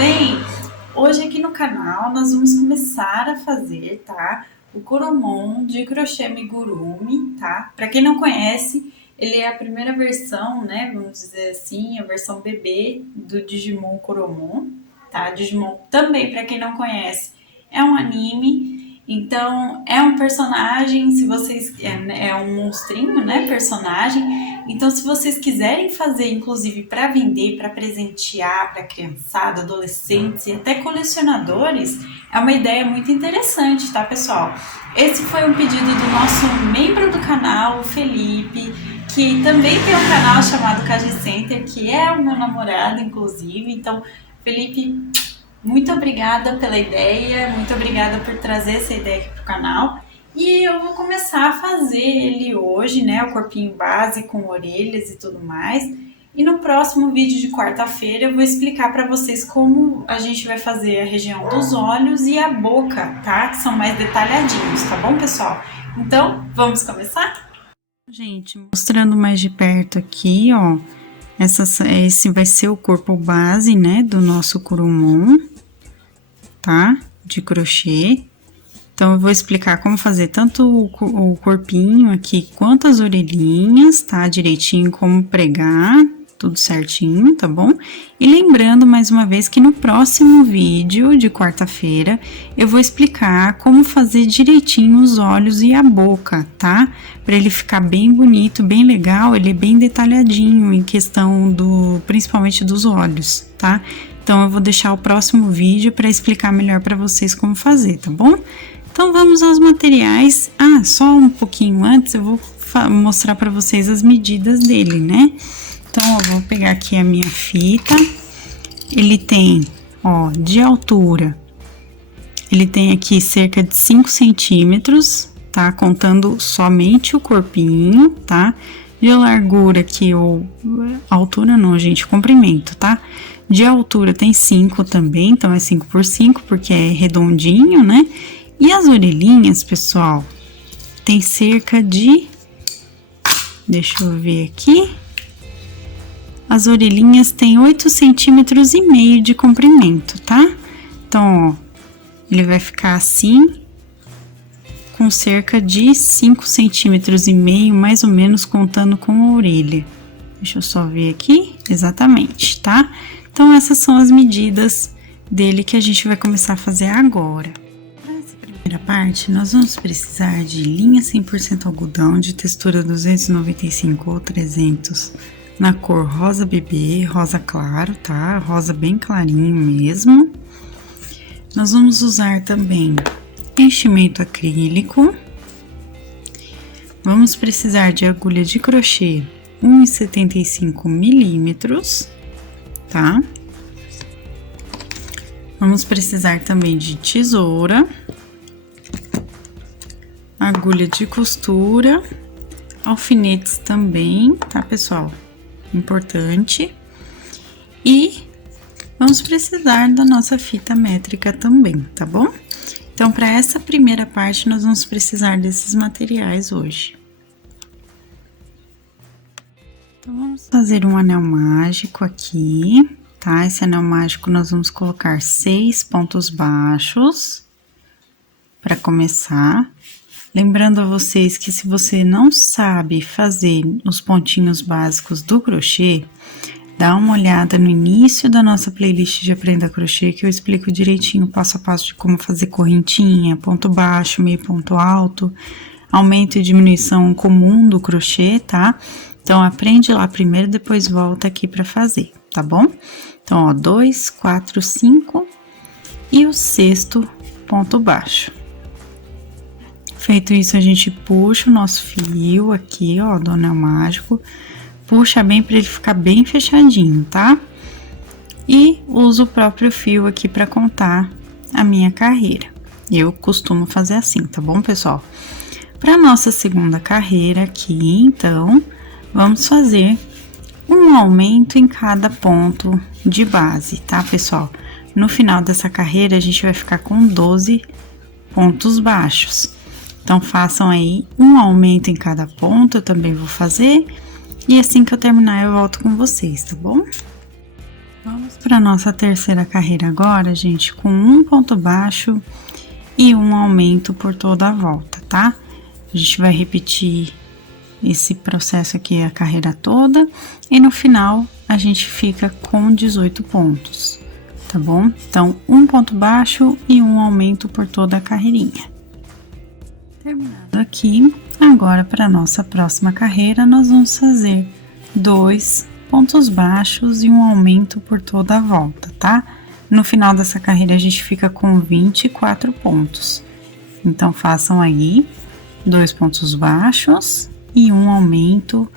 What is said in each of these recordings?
bem? Hoje aqui no canal nós vamos começar a fazer, tá? O Coromon de crochê amigurumi, tá? Para quem não conhece, ele é a primeira versão, né? Vamos dizer assim, a versão bebê do Digimon Coromon, tá? Digimon também, para quem não conhece, é um anime. Então, é um personagem, se vocês... É um monstrinho, né? Personagem. Então, se vocês quiserem fazer, inclusive, para vender, para presentear, para criançada, adolescentes e até colecionadores, é uma ideia muito interessante, tá, pessoal? Esse foi um pedido do nosso membro do canal, o Felipe, que também tem um canal chamado KG Center, que é o meu namorado, inclusive. Então, Felipe, muito obrigada pela ideia, muito obrigada por trazer essa ideia aqui pro canal. E eu vou começar a fazer ele hoje, né, o corpinho base com orelhas e tudo mais. E no próximo vídeo de quarta-feira eu vou explicar para vocês como a gente vai fazer a região dos olhos e a boca, tá? Que são mais detalhadinhos, tá bom, pessoal? Então, vamos começar? Gente, mostrando mais de perto aqui, ó. Esse vai ser o corpo base, né, do nosso Coromon, tá? De crochê. Então, eu vou explicar como fazer tanto o corpinho aqui, quanto as orelhinhas, tá? Direitinho, como pregar, tudo certinho, tá bom? E lembrando, mais uma vez, que no próximo vídeo de quarta-feira, eu vou explicar como fazer direitinho os olhos e a boca, tá? Pra ele ficar bem bonito, bem legal, ele é bem detalhadinho em questão principalmente dos olhos, tá? Então, eu vou deixar o próximo vídeo para explicar melhor para vocês como fazer, tá bom? Então, vamos aos materiais. Ah, só um pouquinho antes, eu vou mostrar para vocês as medidas dele, né? Então, eu vou pegar aqui a minha fita. Ele tem, ó, de altura, ele tem aqui cerca de 5 centímetros, tá? Contando somente o corpinho, tá? De largura aqui, ou altura não, gente, comprimento, tá? De altura tem 5 também, então é 5 por 5, porque é redondinho, né? E as orelhinhas, pessoal, tem cerca de... Deixa eu ver aqui. As orelhinhas têm 8,5 centímetros de comprimento, tá? Então, ó, ele vai ficar assim, com cerca de 5,5 centímetros, mais ou menos, contando com a orelha. Deixa eu só ver aqui, exatamente, tá? Então, essas são as medidas dele que a gente vai começar a fazer agora. Primeira parte, nós vamos precisar de linha 100% algodão de textura 295 ou 300 na cor rosa bebê, rosa claro, tá? Rosa bem clarinho mesmo. Nós vamos usar também enchimento acrílico. Vamos precisar de agulha de crochê 1,75 milímetros, tá? Vamos precisar também de tesoura, agulha de costura, alfinetes também, tá, pessoal? Importante. E vamos precisar da nossa fita métrica também, tá bom? Então, para essa primeira parte, nós vamos precisar desses materiais hoje. Então, vamos fazer um anel mágico aqui, tá? Esse anel mágico nós vamos colocar 6 pontos baixos para começar. Lembrando a vocês que se você não sabe fazer os pontinhos básicos do crochê, dá uma olhada no início da nossa playlist de Aprenda Crochê, que eu explico direitinho passo a passo de como fazer correntinha, ponto baixo, meio ponto alto, aumento e diminuição comum do crochê, tá? Então, aprende lá primeiro, depois volta aqui para fazer, tá bom? Então, ó, 2, 4, 5 e o 6º ponto baixo. Feito isso, a gente puxa o nosso fio aqui, ó, do anel mágico. Puxa bem para ele ficar bem fechadinho, tá? E uso o próprio fio aqui para contar a minha carreira. Eu costumo fazer assim, tá bom, pessoal? Para nossa segunda carreira aqui, então, vamos fazer um aumento em cada ponto de base, tá, pessoal? No final dessa carreira, a gente vai ficar com 12 pontos baixos. Então, façam aí um aumento em cada ponto, eu também vou fazer. E assim que eu terminar, eu volto com vocês, tá bom? Vamos para a nossa terceira carreira agora, gente, com um ponto baixo e um aumento por toda a volta, tá? A gente vai repetir esse processo aqui a carreira toda e no final a gente fica com 18 pontos, tá bom? Então, um ponto baixo e um aumento por toda a carreirinha. Terminado aqui, agora para nossa próxima carreira, nós vamos fazer 2 pontos baixos e um aumento por toda a volta, tá? No final dessa carreira a gente fica com 24 pontos. Então, façam aí 2 pontos baixos e um aumento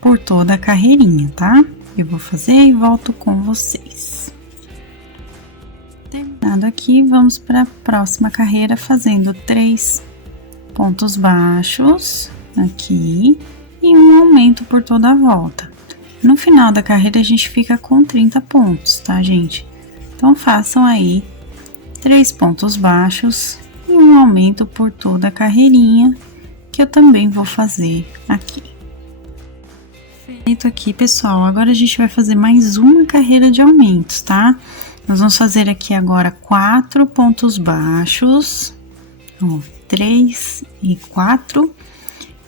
por toda a carreirinha, tá? Eu vou fazer e volto com vocês. Terminado aqui, vamos para a próxima carreira fazendo 3 pontos baixos aqui e um aumento por toda a volta. No final da carreira a gente fica com 30 pontos, tá, gente? Então, façam aí 3 pontos baixos e um aumento por toda a carreirinha, que eu também vou fazer aqui. Feito aqui, pessoal, agora a gente vai fazer mais uma carreira de aumentos, tá? Nós vamos fazer aqui agora 4 pontos baixos, ó, 3 e 4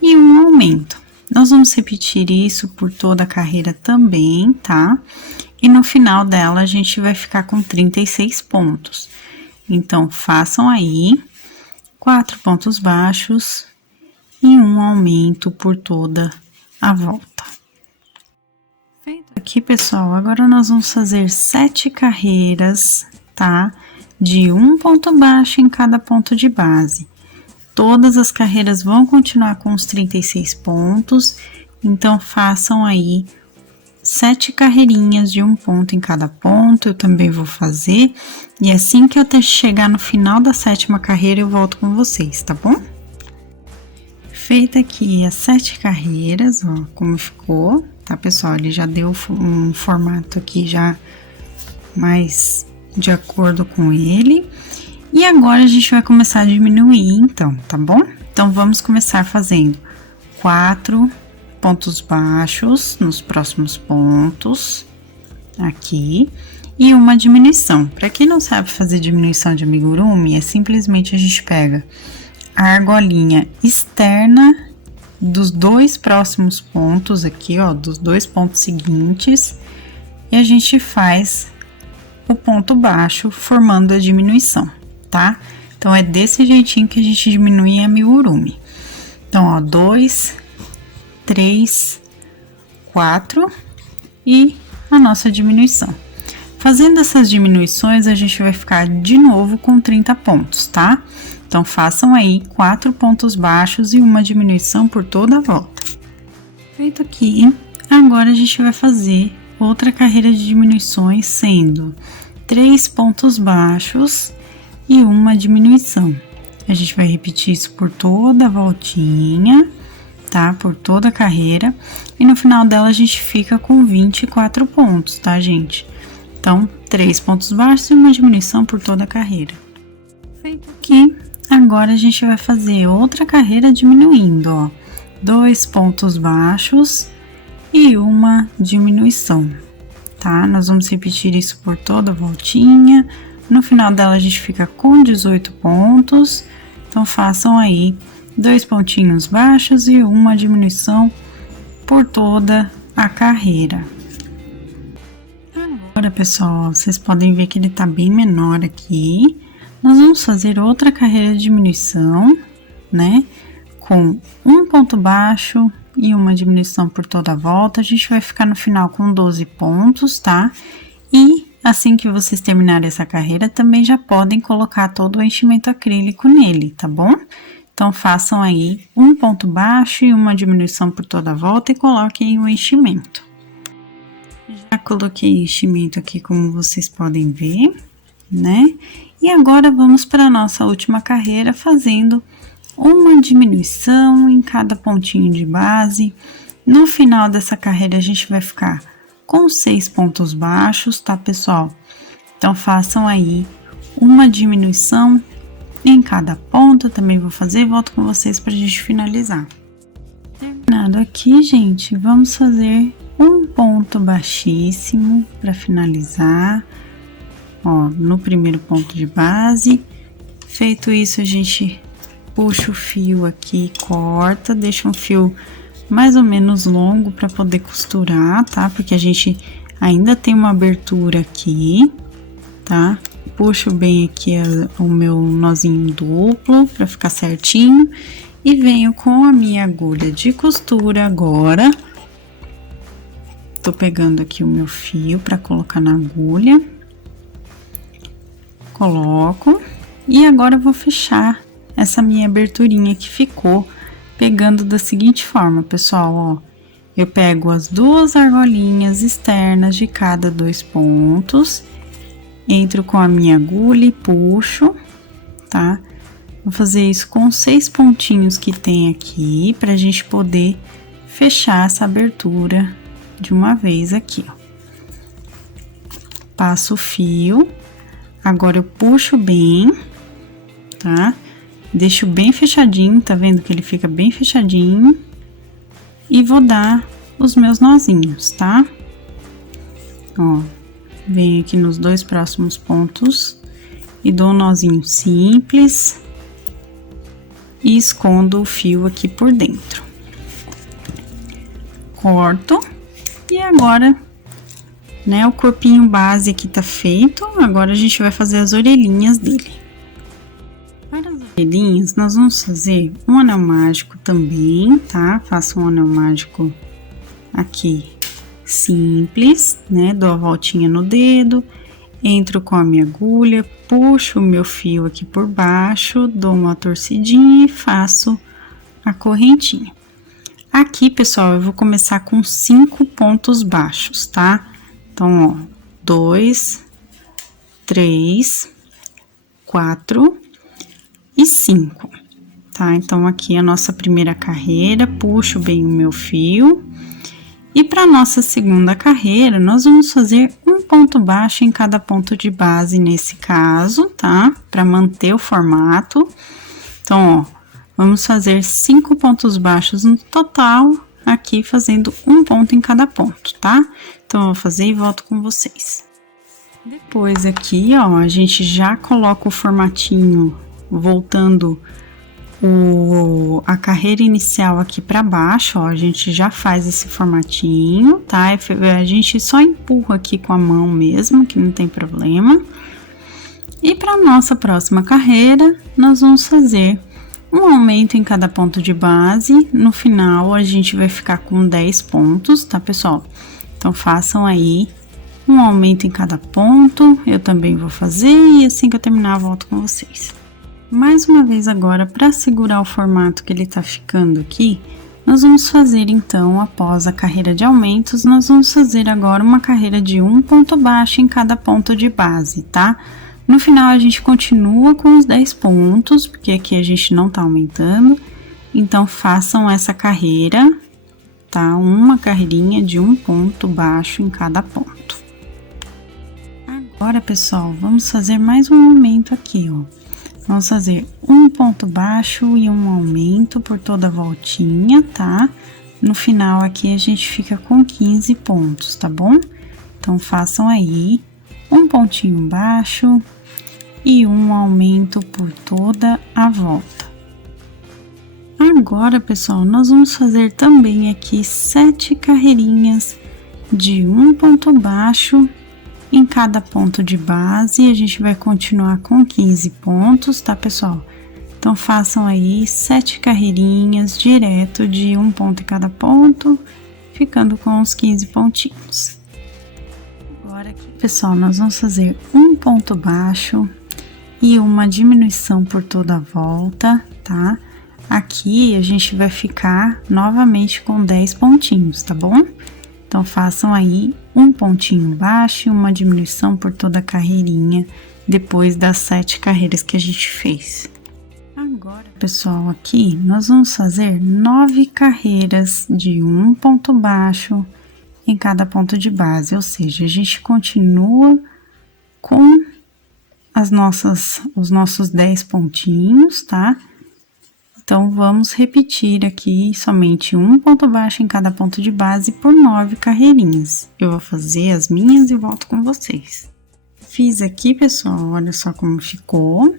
e um aumento. Nós vamos repetir isso por toda a carreira também, tá? E no final dela a gente vai ficar com 36 pontos. Então, façam aí 4 pontos baixos e um aumento por toda a volta. Feito aqui, pessoal, agora nós vamos fazer 7 carreiras, tá? De um ponto baixo em cada ponto de base. Todas as carreiras vão continuar com os 36 pontos, então façam aí 7 carreirinhas de um ponto em cada ponto, eu também vou fazer, e assim que eu chegar no final da 7ª carreira eu volto com vocês, tá bom? Feita aqui as 7 carreiras, ó, como ficou, tá, pessoal? Ele já deu um formato aqui já mais de acordo com ele. E agora a gente vai começar a diminuir, então, tá bom? Então, vamos começar fazendo 4 pontos baixos nos próximos pontos, aqui, e uma diminuição. Para quem não sabe fazer diminuição de amigurumi, é simplesmente a gente pega a argolinha externa dos 2 próximos pontos aqui, ó, dos 2 pontos seguintes, e a gente faz o ponto baixo formando a diminuição. Tá? Então, é desse jeitinho que a gente diminui a amigurumi. Então, ó, 2, 3, 4 e a nossa diminuição. Fazendo essas diminuições, a gente vai ficar de novo com 30 pontos, tá? Então, façam aí 4 pontos baixos e uma diminuição por toda a volta. Feito aqui, agora a gente vai fazer outra carreira de diminuições, sendo 3 pontos baixos e uma diminuição. A gente vai repetir isso por toda a voltinha, tá? Por toda a carreira. E no final dela a gente fica com 24 pontos, tá, gente? Então, 3 pontos baixos e uma diminuição por toda a carreira. Feito aqui, agora a gente vai fazer outra carreira diminuindo, ó. 2 pontos baixos e uma diminuição, tá? Nós vamos repetir isso por toda a voltinha. No final dela a gente fica com 18 pontos, então façam aí 2 pontinhos baixos e uma diminuição por toda a carreira. Agora, pessoal, vocês podem ver que ele tá bem menor aqui. Nós vamos fazer outra carreira de diminuição, né? Com um ponto baixo e uma diminuição por toda a volta. A gente vai ficar no final com 12 pontos, tá? E assim que vocês terminarem essa carreira, também já podem colocar todo o enchimento acrílico nele, tá bom? Então, façam aí um ponto baixo e uma diminuição por toda a volta e coloquem o enchimento. Já coloquei enchimento aqui, como vocês podem ver, né? E agora, vamos para a nossa última carreira, fazendo uma diminuição em cada pontinho de base. No final dessa carreira, a gente vai ficar com 6 pontos baixos, tá, pessoal? Então, façam aí uma diminuição em cada ponto. Eu também vou fazer e volto com vocês pra gente finalizar. Terminado aqui, gente, vamos fazer um ponto baixíssimo para finalizar, ó, no primeiro ponto de base. Feito isso, a gente puxa o fio aqui, corta, deixa um fio mais ou menos longo para poder costurar, tá? Porque a gente ainda tem uma abertura aqui, tá? Puxo bem aqui o meu nozinho duplo para ficar certinho e venho com a minha agulha de costura agora. Tô pegando aqui o meu fio para colocar na agulha. Coloco e agora eu vou fechar essa minha aberturinha que ficou, pegando da seguinte forma, pessoal, ó. Eu pego as duas argolinhas externas de cada 2 pontos, entro com a minha agulha e puxo, tá? Vou fazer isso com 6 pontinhos que tem aqui, pra gente poder fechar essa abertura de uma vez aqui, ó. Passo o fio, agora eu puxo bem, tá? Deixo bem fechadinho, tá vendo que ele fica bem fechadinho? E vou dar os meus nozinhos, tá? Ó, venho aqui nos 2 próximos pontos e dou um nozinho simples e escondo o fio aqui por dentro. Corto e agora, né, o corpinho base aqui tá feito, agora a gente vai fazer as orelhinhas dele. Para as orelhinhas, nós vamos fazer um anel mágico também, tá? Faço um anel mágico aqui simples, né? Dou a voltinha no dedo, entro com a minha agulha, puxo o meu fio aqui por baixo, dou uma torcidinha e faço a correntinha. Aqui, pessoal, eu vou começar com 5 pontos baixos, tá? Então, ó, 2, 3, 4 e 5, tá? Então, aqui a nossa primeira carreira, puxo bem o meu fio. E para nossa segunda carreira, nós vamos fazer um ponto baixo em cada ponto de base nesse caso, tá? Para manter o formato. Então, ó, vamos fazer 5 pontos baixos no total, aqui fazendo um ponto em cada ponto, tá? Então, eu vou fazer e volto com vocês. Depois aqui, ó, a gente já coloca o formatinho voltando a carreira inicial aqui para baixo, ó, a gente já faz esse formatinho, tá? A gente só empurra aqui com a mão mesmo, que não tem problema. E para nossa próxima carreira, nós vamos fazer um aumento em cada ponto de base. No final, a gente vai ficar com 10 pontos, tá, pessoal? Então, façam aí um aumento em cada ponto, eu também vou fazer, e assim que eu terminar, eu volto com vocês. Mais uma vez agora, para segurar o formato que ele tá ficando aqui, nós vamos fazer então, após a carreira de aumentos, nós vamos fazer agora uma carreira de um ponto baixo em cada ponto de base, tá? No final, a gente continua com os 10 pontos, porque aqui a gente não tá aumentando, então façam essa carreira, tá? Uma carreirinha de um ponto baixo em cada ponto. Agora, pessoal, vamos fazer mais um aumento aqui, ó. Vamos fazer um ponto baixo e um aumento por toda a voltinha, tá? No final aqui a gente fica com 15 pontos, tá bom? Então, façam aí um pontinho baixo e um aumento por toda a volta. Agora, pessoal, nós vamos fazer também aqui 7 carreirinhas de um ponto baixo em cada ponto de base. A gente vai continuar com 15 pontos, tá, pessoal? Então, façam aí 7 carreirinhas direto de um ponto em cada ponto, ficando com os 15 pontinhos. Agora aqui, pessoal, nós vamos fazer um ponto baixo e uma diminuição por toda a volta, tá? Aqui a gente vai ficar novamente com 10 pontinhos, tá bom? Então, façam aí um pontinho baixo e uma diminuição por toda a carreirinha, depois das 7 carreiras que a gente fez. Agora, pessoal, aqui nós vamos fazer 9 carreiras de um ponto baixo em cada ponto de base, ou seja, a gente continua com os nossos 10 pontinhos, tá? Então, vamos repetir aqui somente um ponto baixo em cada ponto de base por 9 carreirinhas. Eu vou fazer as minhas e volto com vocês. Fiz aqui, pessoal, olha só como ficou.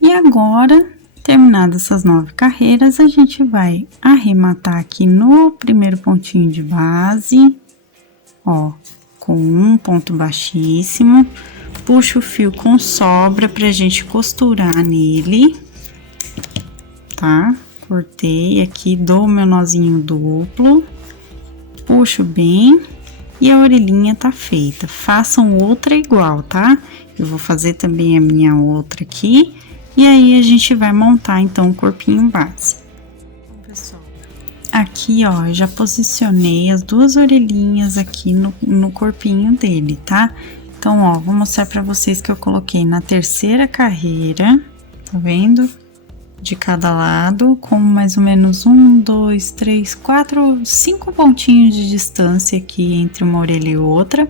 E agora, terminadas essas 9 carreiras, a gente vai arrematar aqui no primeiro pontinho de base, ó, com um ponto baixíssimo. Puxa o fio com sobra pra gente costurar nele. Tá? Cortei aqui, dou meu nozinho duplo, puxo bem e a orelhinha tá feita. Façam outra igual, tá? Eu vou fazer também a minha outra aqui e aí a gente vai montar então o corpinho base. Pessoal, aqui ó, eu já posicionei as duas orelhinhas aqui no corpinho dele, tá? Então ó, vou mostrar pra vocês que eu coloquei na terceira carreira, tá vendo? De cada lado, com mais ou menos 1, 2, 3, 4, 5 pontinhos de distância aqui entre uma orelha e outra.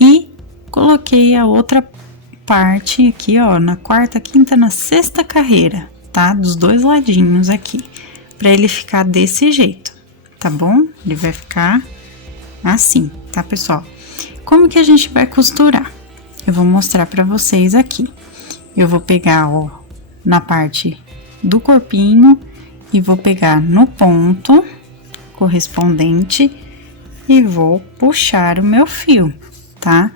E coloquei a outra parte aqui, ó, na quarta, quinta, na sexta carreira, tá? Dos dois ladinhos aqui, pra ele ficar desse jeito, tá bom? Ele vai ficar assim, tá, pessoal? Como que a gente vai costurar? Eu vou mostrar pra vocês aqui. Eu vou pegar, ó, na parte do corpinho e vou pegar no ponto correspondente e vou puxar o meu fio, tá?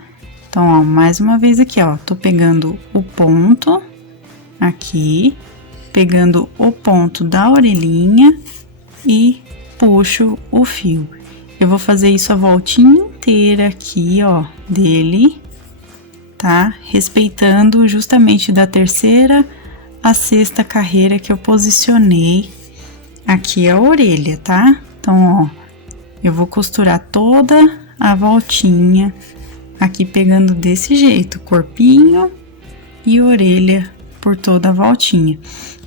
Então, ó, mais uma vez aqui, ó, tô pegando o ponto aqui, pegando o ponto da orelhinha e puxo o fio. Eu vou fazer isso a voltinha inteira aqui, ó, dele, tá? Respeitando justamente da terceira a sexta carreira que eu posicionei aqui a orelha, tá? Então, ó, eu vou costurar toda a voltinha aqui pegando desse jeito, corpinho e orelha por toda a voltinha.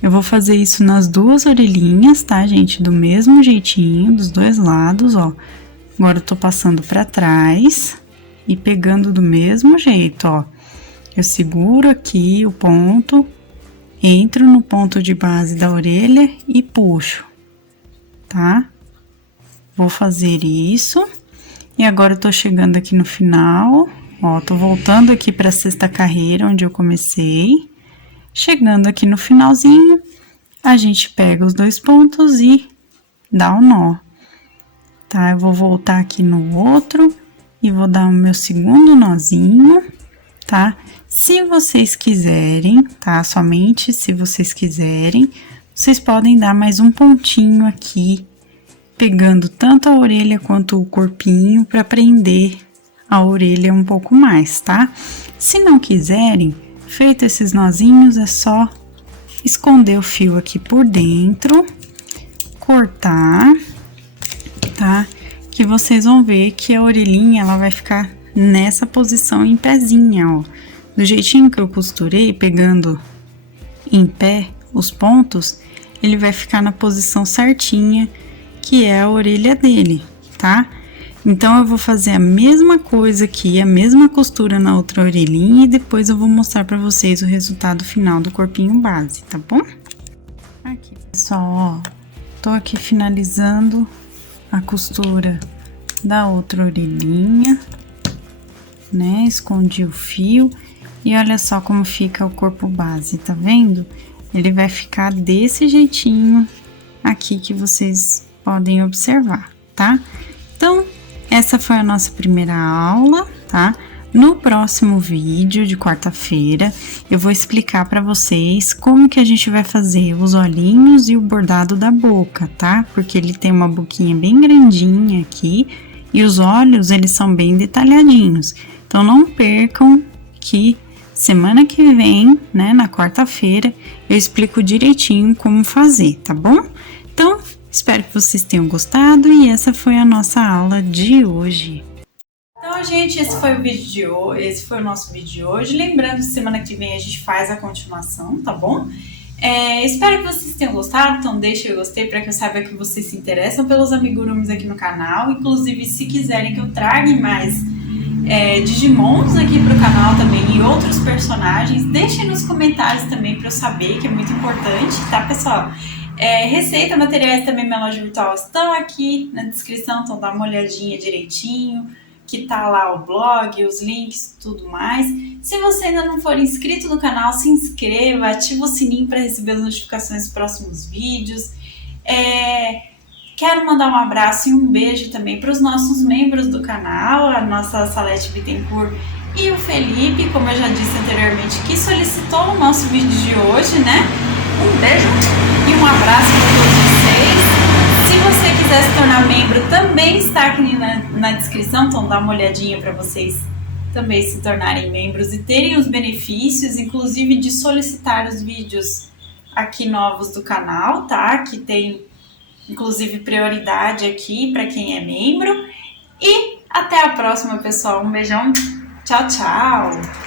Eu vou fazer isso nas duas orelhinhas, tá, gente? Do mesmo jeitinho, dos dois lados, ó. Agora eu tô passando pra trás e pegando do mesmo jeito, ó. Eu seguro aqui o ponto, entro no ponto de base da orelha e puxo, tá? Vou fazer isso. E agora eu tô chegando aqui no final, ó, tô voltando aqui pra sexta carreira, onde eu comecei. Chegando aqui no finalzinho, a gente pega os dois pontos e dá um nó, tá? Eu vou voltar aqui no outro e vou dar o meu segundo nozinho, tá? Se vocês quiserem, tá? Somente se vocês quiserem, vocês podem dar mais um pontinho aqui, pegando tanto a orelha quanto o corpinho para prender a orelha um pouco mais, tá? Se não quiserem, feito esses nozinhos, é só esconder o fio aqui por dentro, cortar, tá? Que vocês vão ver que a orelhinha, ela vai ficar nessa posição em pezinha, ó. Do jeitinho que eu costurei, pegando em pé os pontos, ele vai ficar na posição certinha, que é a orelha dele, tá? Então, eu vou fazer a mesma coisa aqui, a mesma costura na outra orelhinha e depois eu vou mostrar pra vocês o resultado final do corpinho base, tá bom? Aqui, pessoal, ó, tô aqui finalizando a costura da outra orelhinha, né? Escondi o fio e olha só como fica o corpo base, tá vendo? Ele vai ficar desse jeitinho aqui que vocês podem observar, tá? Então, essa foi a nossa primeira aula, tá? No próximo vídeo de quarta-feira, eu vou explicar para vocês como que a gente vai fazer os olhinhos e o bordado da boca, tá? Porque ele tem uma boquinha bem grandinha aqui e os olhos, eles são bem detalhadinhos. Então, não percam que semana que vem, né, na quarta-feira, eu explico direitinho como fazer, tá bom? Então, espero que vocês tenham gostado e essa foi a nossa aula de hoje. Então, gente, esse foi o vídeo de hoje, esse foi o nosso vídeo de hoje. Lembrando que semana que vem a gente faz a continuação, tá bom? Espero que vocês tenham gostado, então deixa o gostei para que eu saiba que vocês se interessam pelos amigurumis aqui no canal. Inclusive, se quiserem que eu traga mais Digimons aqui pro canal também e outros personagens, deixem nos comentários também para eu saber, que é muito importante, tá, pessoal? Receita, materiais também, minha loja virtual estão aqui na descrição, então dá uma olhadinha direitinho, que tá lá o blog, os links, tudo mais. Se você ainda não for inscrito no canal, se inscreva, ativa o sininho para receber as notificações dos próximos vídeos. Quero mandar um abraço e um beijo também para os nossos membros do canal, a nossa Salete Bittencourt e o Felipe, como eu já disse anteriormente, que solicitou o nosso vídeo de hoje, né? Um beijo e um abraço para todos vocês. Se você quiser se tornar membro, também está aqui na descrição, então dá uma olhadinha para vocês também se tornarem membros e terem os benefícios, inclusive de solicitar os vídeos aqui novos do canal, tá? Que tem inclusive prioridade aqui para quem é membro. E até a próxima, pessoal. Um beijão. Tchau, tchau.